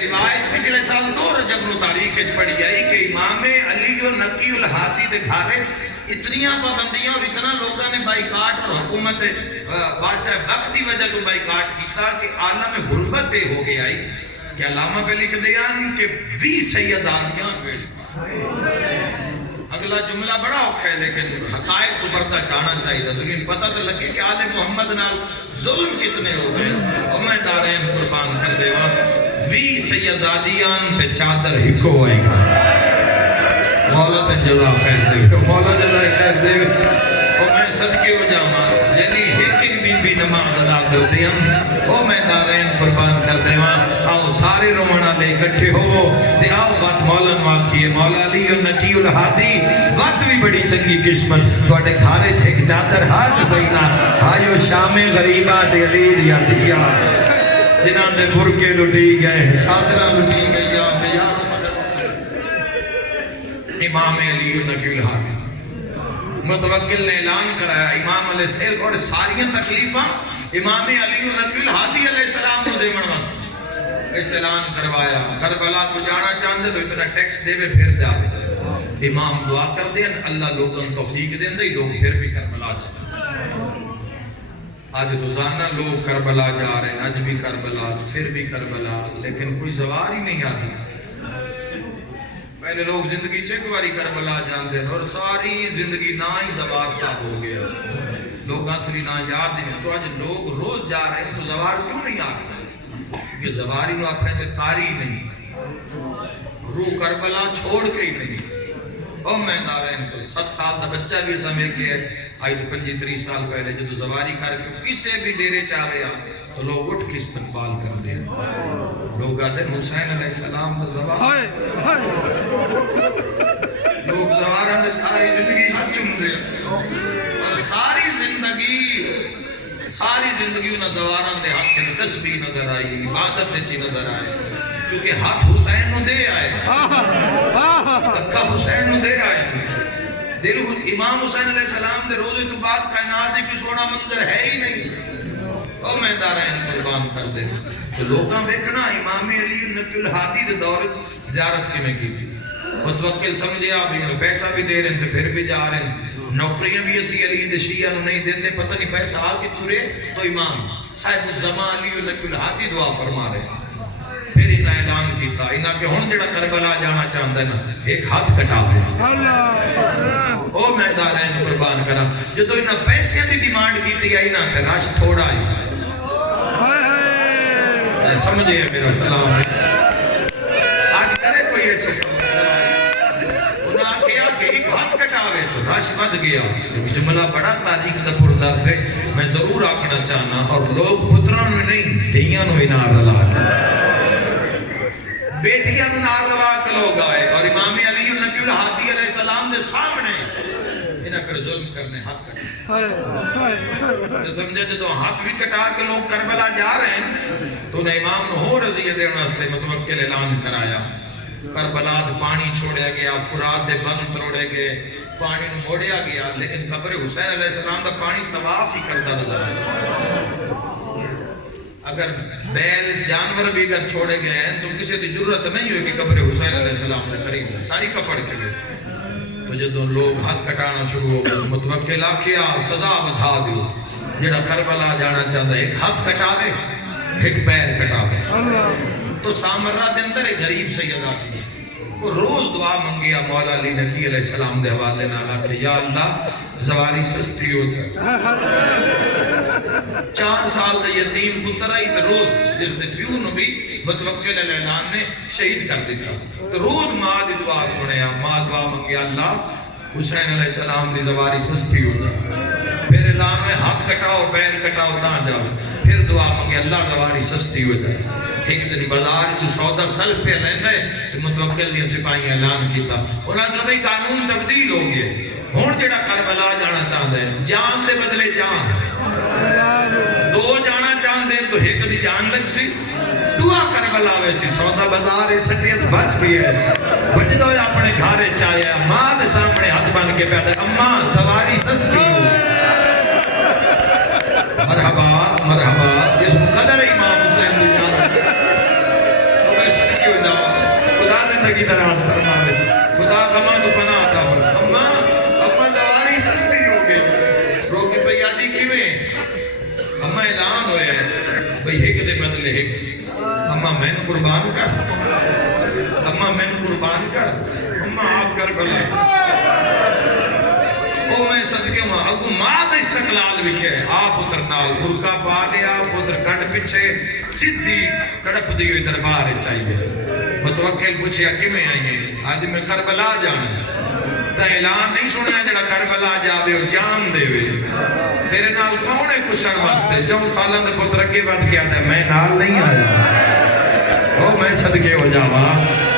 روایت پچھلے سال تو رجب نو تاریخ پڑھی آئی کہ امام علی و نقی الہادی دے گھر اتنیاں پابندیاں اور اتنا لوگوں نے بائیکاٹ اور حکومت بادشاہ وقت دی وجہ تو بائیکاٹ کیتا کہ عالم غربت ہو گیا آئی کہ علامہ پہ لکھ دیا کہ 20 سیدانیاں ہوئے. اگلا جملہ بڑا اوکھا ہے لیکن حقائق تو پڑھتا چاہنا چاہیے تھا لیکن پتہ تو لگے کہ آل محمد نال ظلم کتنے ہو گئے. اور میں دارین قربان کر دے وہاں 20 سیدانیاں تے چادر ہکو آئے گا. مولا تے جزا خیر دے مولا جزا خیر دے. اور میں صدقے ہو جاؤں یعنی ایک بی نماز ادا کر دے ہم. اور میں دارین قربان کر دے وہاں آؤ سارے رومانہ لے اکٹھے ہو تے آؤ بات مولا نواکھیے مولا علی و نقی الہادی وقت بھی بڑی چنگی قسمت توڑے گھارے چھے ایک چادر ہاتھ سینا آئیو شام غریبہ دے علی دیا دیا جنہاں دے برکے لٹی گئے چادرہ لٹی گئی امام علی و نقی الہادی متوکل نے اعلان کرایا امام علیہ السلام اور ساریاں تکلیفاں امام علی و نقی الہادی علیہ السلام کو دے منواسا اعلان کروایا. کربلا کو جانا چاہتے تو اتنا ٹیکس دے میں پھر جاوے. امام دعا کر دیں اللہ لوگوں توفیق دیں دے لوگ پھر بھی کربلا جا. آج روزانہ لوگ کربلا جا رہے ہیں آج بھی کربلا پھر بھی کربلا لیکن کوئی زوار ہی نہیں آتی. پہلے لوگ زندگی چکواری کربلا جاندے اور ساری زندگی نہ ہی زوار صاحب ہو گیا. لوگ اصلی نہ یاد نہیں تو آج لوگ روز جا رہے ہیں تو زوار کیوں نہیں آتے کہ زواری نو اپنے تے تاری نہیں روح کربلا چھوڑ کے ہی نہیں. او میں دارین کو 7 سال دا بچہ بھی سمجھ کے آئی تو 25-30 سال پہلے جب زواری کر کے کسے بھی ڈیرے چاہے تو لوگ اٹھ کے استقبال کر دیں. لوگ آتے ہیں حسین علیہ السلام دا زوار لوگ زوارہ میں ساری زندگی ہاتھ چم دے اور ساری زندگی انہاں زواران دے ہاتھ چلے تسبیح نظر آئی عبادت دے چی نظر آئے کیونکہ ہاتھ حسین نو دے آئے تکہ حسین نو دے آئے دل امام حسین علیہ السلام دے روزے تو بعد کائنات کی سونا منظر ہے ہی نہیں. اور میں دارین قربان کر دے تو لوگاں بیکنا امام علی نقی الہادی دے دور زیارت کی میں کی تھی. متوکل سمجھے آپ انہوں پیسہ بھی دے رہے ہیں پھر بھی جا رہے ہیں. نوکریاں بھی اسی علی دے شیعہ نو نہیں دیتے پتہ نہیں پیسہ آ کی تورے تو امام صاحب الزمان علی نقی الہادی دعا فرما رہے ہیں. پھر انہاں اعلان کیتا انہاں کہ ہون جڑا کربلا جانا چاہتا ہے نا ایک ہاتھ کٹا دے. او میں دارین قربان کرا جدو انہاں پیسے دی ڈیمانڈ کیتی ہے انہاں تے رش تھوڑا ہی سمجھے میرا سلام. آج کرے کوئی ایسے سمجھے انہاں کیا کہ ایک ہاتھ کٹاوے تو رش بد گیا. ایک جملہ بڑا تاریخ دا پردرد ہے میں ضرور آکنا چاہنا اور لوگ پتران میں نہیں دیاں نو انار رلا کے بیٹیاں نو انار رلا کے لوگ آئے اور امام علی نقی الہادی علیہ السلام دے سامنے انہاں پر ظلم کرنے ہاتھ کٹا تو سمجھے جو ہاتھ بھی کٹا کے لوگ کربلا جا رہے ہیں تو انہیں امام نو ہو رضی دینا اس نے متوکل اعلان کرایا. کربلا پانی چھوڑیا گیا فرات دے بند تروڑے گئے پانی نو موڑیا گیا لیکن قبر حسین علیہ السلام دا پانی طواف ہی کرتا نظر آیا. اگر بیل جانور بھی اگر چھوڑے گئے ہیں تو کسی دی جرت نہیں ہوئی کہ قبر حسین علیہ السلام سے قریب تاریخ پڑھ کے گئے. تو جدو لوگ ہاتھ کٹانا شروع ہو گئے متوکل آکھیا سزا بتا دیو جڑا کربلا جانا چاہتا ہے ایک ہاتھ کٹاوے ایک پیر کٹاوے. تو سامرہ دے اندر ایک غریب سیدہ کی وہ روز دعا منگیا مولا علی نقی علیہ السلام دے حوالے نالا کہ یا اللہ زواری سستی ہوتا 4 سال دے یتیم پتر آئی تو روز جس دے پیو نو بھی متوکل علیہ السلام نے شہید کر دیتا تو روز ماں دی دعا سنیا ماں دعا منگیا اللہ حسین علیہ السلام دی زواری سستی ہوتا. پھر اعلان میں ہاتھ کٹاؤ پیر کٹاؤ تاں جاؤ پھر دعا منگیا اللہ زواری سستی ہوتا. ایک دن بازار جو سودا سلف پہ لیندے تو متوکل دیا سپاہی اعلان کیتا انہاں کہ بھئی قانون تبدیل ہو گئے ہون جڑا کربلا جانا چاہتا ہے جان دے بدلے جان 2 جانا چاہتے ہیں تو ایک دی جان لگ سی دعا کربلا ویسی سودا بازار سٹیت بچ بھی ہے بجدو اپنے گھارے چاہیا ماں دے سامنے ہاتھ بن کے پیدا اماں سواری سستی ہو. مرحبا مرحبا جس قدر امام حسین دی جان تو میں زندگی دراز فرماوے خدا غماں تو پناہ عطا فرما اما زواری سستی ہو گئی رو کے پیادی کیویں اما اعلان ہویا ہے بھئی ایک دے بدلے ایک اما میں نے قربان کر اما میں نے قربان کر اما آپ کر بلا او میں صدقے ہوں اگو ماں دا استقلال بکھے آپ پتر نال برکا پا لیا پتر کنڈ پچھے سدھی کڑپ دی ہوئی دربار چاہیے متوکل پوچھے کی میں آئی ہیں آج میں کربلا جانا تا اعلان نہیں سنیا جڑا کربلا جاوے ہو جان دے وے تیرے نال کون ہے کچھن واسطے 4 سالوں دے پتر اگے ود گیا تھا میں نال نہیں آیا او میں صدقے ہو جاواں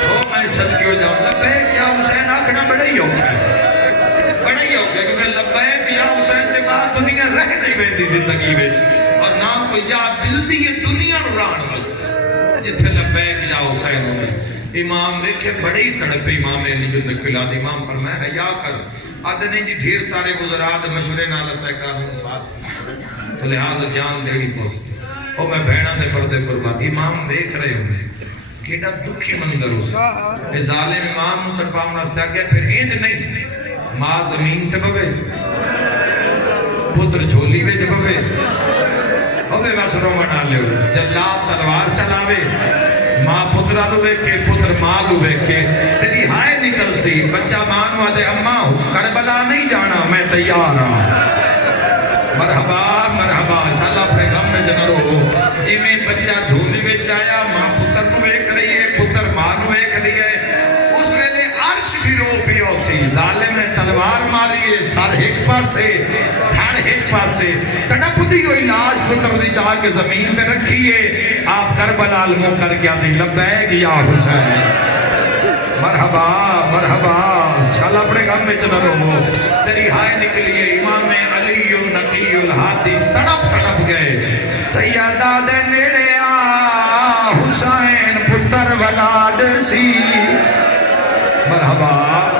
او میں صدقے ہو جاواں لبیک یا حسین آکھنا بڑا ہی ہوگا ہے بڑا ہی ہوگا کیونکہ لبیک یا حسین تے بعد دنیا رہ نہیں بیندی زندگی وچ اور نہ کوئی جا دل دی یہ دنیا نو ران واسطے جتھے لبیک یا حسین ہوگی امام دیکھے بڑے ہی تڑپے امام علی بن قلاد امام فرمایا حیا کر آدھے نہیں جی ڈھیر سارے وزرات مشورے نال اسے قانون پاس تو لہذا جان دیڑی پوسٹ او میں بہنا دے پردے قربان امام دیکھ رہے ہوں کیڑا دکھی منظر ہو سا اے ظالم امام نو تڑپاؤں واسطے آ گیا پھر اینج نہیں ماں زمین تے بوے پتر جھولی وچ بوے او بے واسرو منا لیو جلاد تلوار چلاوے ماں پترا لو ویکھے پتر ماں لو ویکھے تیری ہائے نکل سی بچہ ماں نو آدھے اماں کربلا نہیں جانا میں تیار ہوں مرحبا مرحبا انشاءاللہ اپنے غم میں نہ رہو جی میں بچہ جھولی وچ آیا ماں پتر نو ویکھ رہی ہے پتر ماں نو ویکھ رہی ہے اس ویلے عرش بھی رو پیو سی ظالم نے تلوار ماری ہے سر ایک پاسے تھڑ ایک پاسے تڑپ دی ہوئی لاش پتر دی چاہ کے زمین تے رکھی ہے آپ کربلا المو کر کے آدھی لبیک یا حسین مرحبا مرحبا شالا اپنے غم میں نہ رہو تیری ہائے نکلی ہے امام علی النقی الہادی تڑپ گئے سیدہ دے نیڑے آ حسین پتر ولاد سی مرحبا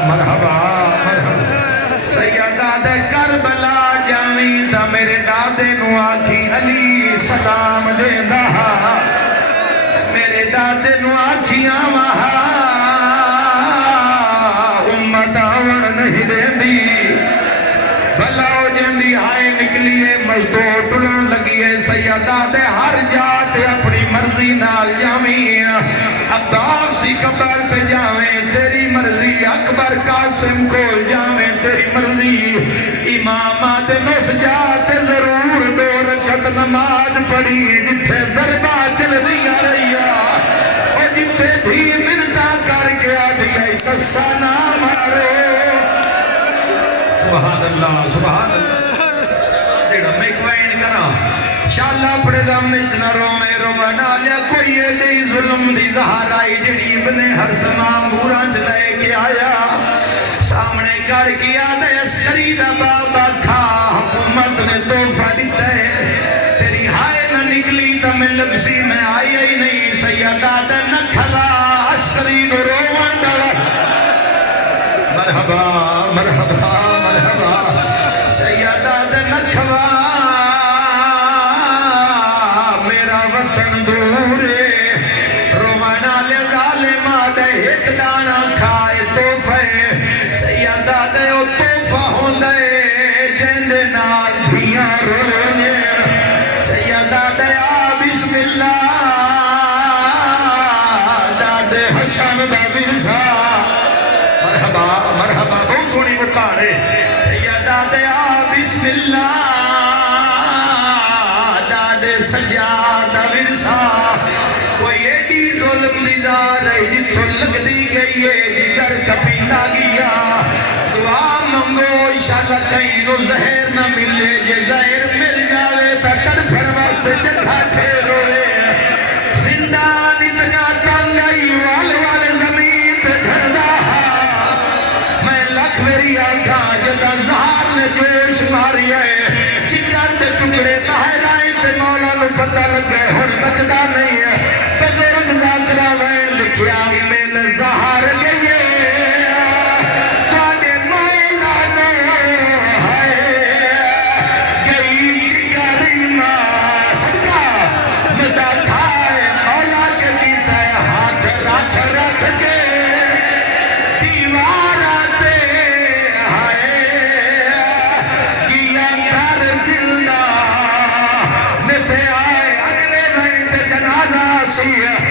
مرحبا مرحبا سیدہ دے کربلا جاویں دا میرے دادے نو آکھی علی سلام دیندا میرے دادے نو آکھی آواں امت آون نہیں دیندی بھلا ہو جاندی ہائے نکلی ہے مزدور ٹرن لگی ہے سیدہ دے ہر جاتے اپنی مرضی نال جاویں عباس دی قبر تے جاویں تیری مرضی اکبر قاسم کول جاویں تیری مرضی امام دے مسجد ضرور 2 رکعت نماز پڑھی جتھے ضربہ چل دیا رہیا اور جتھے بھی منتا کر کے آ دیا تسا نہ مارو سبحان اللہ دیڑا میں کوئین کرا شاءاللہ اپنے غم میں اتنا رونا لیا کوئی یہ نہیں ظلم دی ظہر آئی جڑی ابن ہر سمام گورا چلائے کے آیا سامنے کر کیا دے اسکری دا بابا کھا حکومت نے توفہ دیتا ہے تیری ہائے نہ نکلی تا میں لبسی میں آئی ہی نہیں سیدہ دے نہ کھلا اسکری نو روان ڈالا مرحبا مرحبا مرحبا سیدہ دے نہ کھلا میرا وطن دورے روانہ لے ظالمہ دے ایک دانا کھائے توفے سیدہ دے او توفہ ہوں دے جندے نال دھیاں رونے سیدہ دے آ بسم اللہ دادے حسن دا ورثہ مرحبا مرحبا بہت سونی مکارے سیدہ دے آ بسم اللہ دادے سجادہ ورثہ کوئی ایڈی ظلم نظار ہے جتھو لگ دی گئی ہے جگر کپینا گیا دعا منگو انشاءاللہ کہیں نو زہر نہ ملے جے زہر مل جاوے تا تڑپڑ واسطے جگہ ٹھیروے زندان اتنا تنگئی والے زمین پہ دھڑا میں لکھ میری آنکھاں جدہ زہار نے جوش ماری ہے چکر دے ٹکڑے باہر آئی تے مولا نو پتہ لگے ہن بچدا نہیں ہے بزرگ ذاکرہ میں لکھیا مل زہار گئے تواڈے مولا نو ہے گئی چکر ماں صدقہ مدہ کھائے مولا کے کیتا ہے ہاتھ رکھ کے صحیح ہے